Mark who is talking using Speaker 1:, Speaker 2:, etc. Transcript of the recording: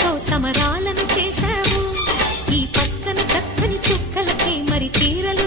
Speaker 1: కళ్ళతో సమరాలను చేశావు. ఈ పక్కన చక్కని చుక్కలకి మరి తీరలు